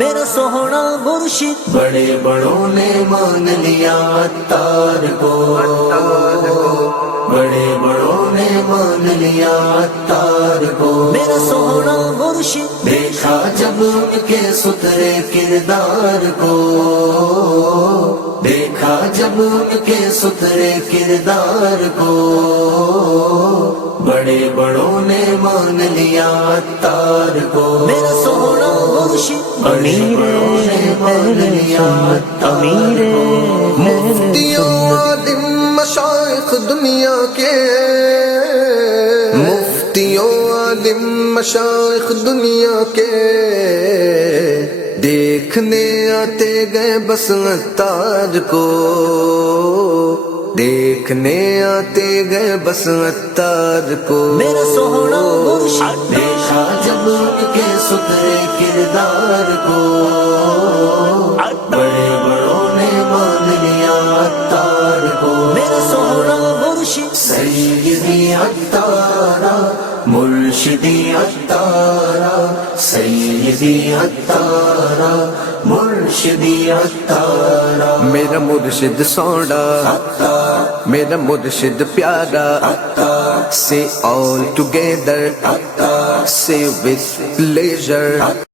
میرا سوہنا مرشد، بڑے بڑوں نے مان لیا عطار کو، بڑے بڑوں نے مان لیا عطار کو، میرا سوہنا مرشد، دیکھا جب ان کے ستھرے کردار کو، دیکھا جب ان کے ستھرے کردار کو، بڑے بڑوں نے مان لیا عطار کو، میرا سوہنا مرشد، بڑے بڑوں نے مان لیا عطار کو۔ مفتیوں عالم مشائخ دنیا کے، مفتیوں عالم مشائخ دنیا کے، دیکھنے آتے گئے بس عطار کو، دیکھنے آتے گئے بس عطار کو، میرا سوہنا مرشد، دیکھا جب ان کے ستھرے کردار کو، بڑے بڑوں نے مان لیا عطار کو، میرا سوہنا مرشد، سیدی عطارا مرشدی عطارا، سیدی عطارا مرشدی عطارا، میرا مرشد سوڑا، میرا مرشد پیارا، say all together, say with pleasure.